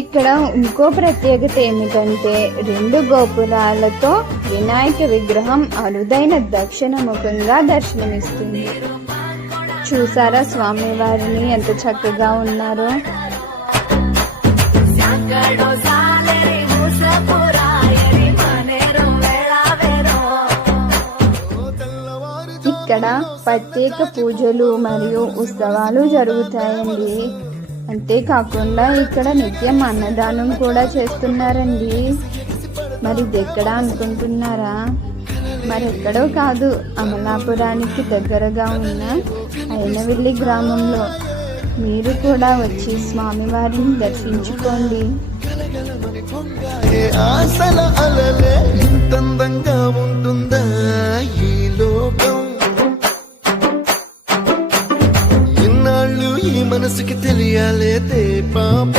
ఇక్కడ ఇంకో ప్రత్యేకత ఏమిటంటే 2 గోపురాలతో వినాయక విగ్రహం అరుదైన దక్షిణముఖంగా దర్శనమిస్తుంది. చూసారా స్వామివారిని ఎంత చక్కగా ఉన్నారో. ఇక్కడ ప్రత్యేక పూజలు మరియు ఉత్సవాలు జరుగుతాయండి. అంతేకాకుండా ఇక్కడ నిత్యం అన్నదానం కూడా చేస్తున్నారండి. మరి ఇది ఎక్కడ అనుకుంటున్నారా? మరి ఎక్కడో కాదు, అమలాపురానికి దగ్గరగా ఉన్న అయినవిల్లి గ్రామంలో. మీరు కూడా వచ్చి స్వామివారిని దర్శించుకోండి. మనసుకి తెలియాలేదే పాప.